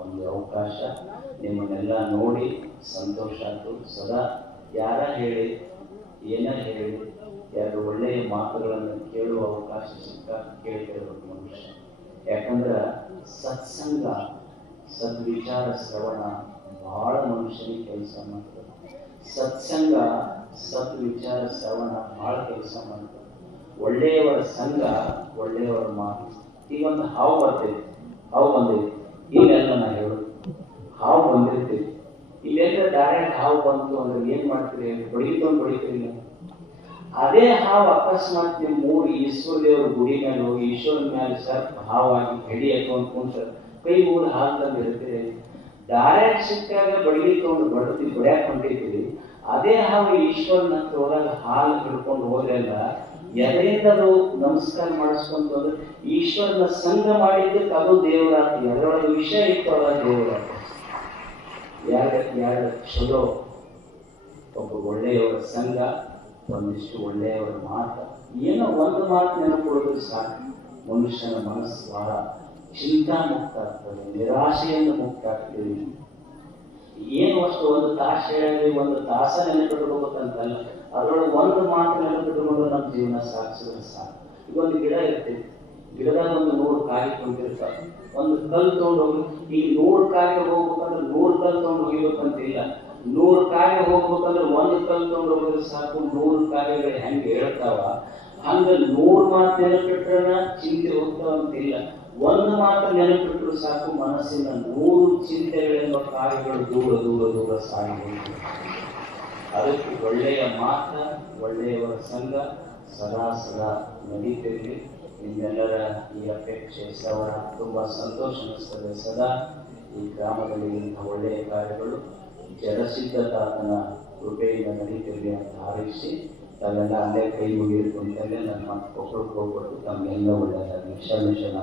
ಒಂದು ಅವಕಾಶ, ನಿಮ್ಮನ್ನೆಲ್ಲ ನೋಡಿ ಸಂತೋಷ ಆಯಿತು. ಸದಾ ಯಾರ ಹೇಳಿ ಏನ ಹೇಳಿ 2 ಒಳ್ಳೆಯ ಮಾತುಗಳನ್ನು ಕೇಳುವ ಅವಕಾಶ ಸಿಕ್ಕಾಗ ಕೇಳ್ತಿರ್ಬೇಕು ಮನುಷ್ಯ. ಯಾಕಂದ್ರೆ ಸತ್ಸಂಗ, ಸದ್ವಿಚಾರ ಶ್ರವಣ ಬಹಳ ಮನುಷ್ಯನಿಗೆ ಕೆಲಸ ಮಾಡ್ತದೆ. ಸತ್ಸಂಗ, ಸದ್ವಿಚಾರ ಶ್ರವಣ ಬಹಳ ಕೆಲಸ ಮಾಡ್ತದೆ. ಒಳ್ಳೆಯವರ ಸಂಘ, ಒಳ್ಳೆಯವರ ಮಾತು. ಈಗ ಒಂದು ಹಾವು ಬಂದೈತಿ ಇಲ್ಲೆಲ್ಲ ನಾ ಹೇಳೋದು, ಹಾವು ಬಂದಿರ್ತೀವಿ. ಇಲ್ಲೆಲ್ಲ ಡೈರೆಕ್ಟ್ ಹಾವು ಬಂತು ಅಂದ್ರೆ ಏನ್ ಮಾಡ್ತೀರಿ? ಬಡಿತೀರಿ. ಅದೇ ಹಾವು ಅಕಸ್ಮಾತ್ ನಿಮ್ಮ 3 ಈಶ್ವರ ದೇವರ ಗುಡಿ ಮೇಲೆ ಹೋಗಿ ಈಶ್ವರನ ಮೇಲೆ ಸರ್ಪ ಹಾವಾಗಿ ಕಡಿ ಹಾಕೊಂಡು ಕುಂತ ಕೈ ಮುಗಿದು ಹಾಲು ತಂದು ಇರ್ತೀರಿ. ಡೈರೆಕ್ಟ್ ಸಿಕ್ಕಾಗ ಬಡಿಯಾಕ ಹೊಂಟಿರ್ತೀವಿ. ಅದೇ ಹಾವು ಈಶ್ವರನ ಹತ್ರ ಹೋದಾಗ ಹಾಲು ಹಿಡ್ಕೊಂಡು ಹೋದ್ರೆಲ್ಲ ಎದರಿಂದ ಅದು ನಮಸ್ಕಾರ ಮಾಡಿಸ್ಕೊಂತ ಹೋದ್ರೆ ಈಶ್ವರನ ಸಂಘ ಮಾಡಿದ್ದಕ್ಕೆ ಅದು ದೇವರಾತ. ಅದರೊಳಗೆ ವಿಷಯ ಇತ್ತು, ಅದ ದೇವರಾತ. ಎರಡು ಚಲೋ, ಒಬ್ಬ ಒಳ್ಳೆಯವರ ಸಂಘ, ಒಂದಿಷ್ಟು ಒಳ್ಳೆಯವರ ಮಾತು. ಏನೋ ಒಂದು ಮಾತು ನೆನಪುಳಿದ್ರೆ ಸಾಕು, ಮನುಷ್ಯನ ಮನಸ್ಸು ಬಹಳ ಚಿಂತಾಮುಕ್ತ ಆಗ್ತದೆ, ನಿರಾಶೆಯಿಂದ ಮುಕ್ತ ಆಗ್ತದೆ. ಏನು ಅಷ್ಟು ಒಂದು ತಾಸು ಹೇಳಿ 1 ತಾಸ ನೆನಪಿಡ್ಬೇಕಂತಲ್ಲ, ಅದರೊಳಗೆ ಒಂದು ಮಾತು ನೆನಪಿಟ್ಕೊಂಡು ನಮ್ಮ ಜೀವನ ಸಾಗಿಸಿದ್ರೆ ಸಾಕು. ಈಗ ಒಂದು ಗಿಡ ಇರ್ತೈತಿ, ಗಿಡದಾಗ ಒಂದು 100 ಕಾಯಿ ಕುಂತಿರ್ತಾವೆ. ಒಂದು ಕಲ್ಲು ತೊಗೊಂಡು ಹೋಗಿ, ಈಗ 100 ಕಾಯಿಗೆ ಹೋಗ್ಬೇಕಂದ್ರೆ 100 ಕಲ್ಲು ತೊಗೊಂಡು ಹೋಗ್ಬೇಕಂತಿಲ್ಲ. 100 ಕಾಯಿಗೆ ಹೋಗ್ಬೇಕಂದ್ರೆ 1 ಕಲ್ಲು ತೊಗೊಂಡು ಹೋಗಿದ್ರೆ ಸಾಕು. 100 ಕಾಯಿಗಳು ಹೆಂಗೆ ಹೇಳ್ತಾವ ಹಂಗೆ 100 ಮಾತು ನೆನಪಿಟ್ರನ ಚಿಂತೆ ಹೋಗ್ತಾವಂತಿಲ್ಲ. 1 ಮಾತು ನೆನಪಿಟ್ರು ಸಾಕು, ಮನಸ್ಸಿನ 100 ಚಿಂತೆಗಳೆಂಬ ಕಾರ್ಯಗಳು ದೂರ ಸಾಗಿ. ಅದಕ್ಕೆ ಒಳ್ಳೆಯ ಮಾತ, ಒಳ್ಳೆಯವರ ಸಂಘ ಸದಾ ನಡೀತಿರಲಿ. ನಿಮ್ಮೆಲ್ಲರ ಈ ಅಪೇಕ್ಷೆ ಶ್ರವಣ ತುಂಬ ಸಂತೋಷ ಅನಿಸ್ತದೆ. ಸದಾ ಈ ಗ್ರಾಮದಲ್ಲಿ ಇಂಥ ಒಳ್ಳೆಯ ಕಾರ್ಯಗಳು ಜಲಸಿದ್ಧತಾತನ ಕೃಪೆಯಿಂದ ನಡೀತಿರಲಿ ಅಂತ ಹಾರೈಸಿ, ತಾವೆಲ್ಲ ಅಲ್ಲೇ ಕೈ ಮುಗಿದುಕೊಂಡಲ್ಲೇ ನನ್ನ ಕೊಪ್ಪಳಕ್ಕೆ ಹೋಗ್ಬಿಟ್ಟು ತಮಗೆಲ್ಲ ಒಳ್ಳೆಯದಾಗಲಿ. ಶರಣ